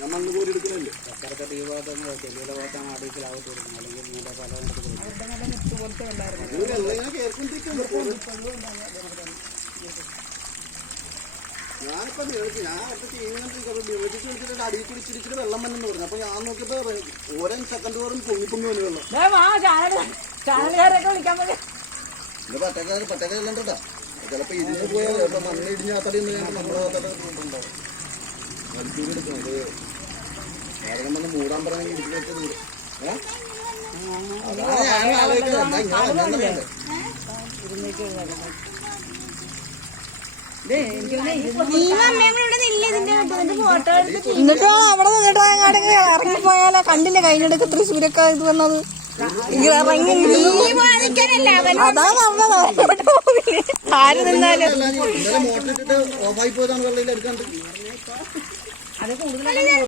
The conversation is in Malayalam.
ഞാൻ മണ്ണ് കോരി എടുക്കുന്നുണ്ട് ചക്കരക്കട്ട് ഈ ചെല്ലിയുടെ ഭാഗത്താണ് അടിക്കലാവത്ത് കൊടുക്കുന്നത് അല്ലെങ്കിൽ ഇങ്ങനെ പല ഞാനിപ്പോ മേടിച്ചു ഞാൻ അടുത്ത് ചെയ്യുന്നുണ്ട് വിളിച്ചിട്ട് അടിയിൽ കുടിച്ചിരിച്ചിട്ട് വെള്ളം വന്നെന്ന് പറഞ്ഞു. അപ്പൊ ഞാൻ നോക്കിയപ്പോ ഓരോ സെക്കൻഡ് തോറും പൊങ്ങി പൊങ്ങി വന്നു വെള്ളം. ദേ വാ ചാനൽ ചാനലുകാരൊക്കെ വിളിക്കാൻ പറ്റും ഇത് പട്ടക്കാർ പട്ടക്കാരെല്ലാം കേട്ടാ. ചിലപ്പോ ഇരുന്ന് പോയാൽ മണ്ണിടിഞ്ഞാത്തടി നമ്മളെ ഭാഗത്തോട്ട് വലിച്ചൂരെടുക്കും അത് വേഗം വന്ന് മൂടാൻ പറഞ്ഞ ഇരിക്കുന്നത് ദൂരം ഏ? അതാണ് ഞാൻ ആലോചിക്കുന്നത് എന്നാ ഇങ്ങനെ വന്നെന്ന് അറിയണ്ടേ? എന്നിട്ടോ അവിടെ നിന്നിട്ടോ ഇറങ്ങിപ്പോയാലോ കണ്ടില്ല കഴിഞ്ഞിടക്ക് സൂര്യക്കാ ഇത് വന്നത് അതാ പോകില്ലേ ആര് നിന്നാലും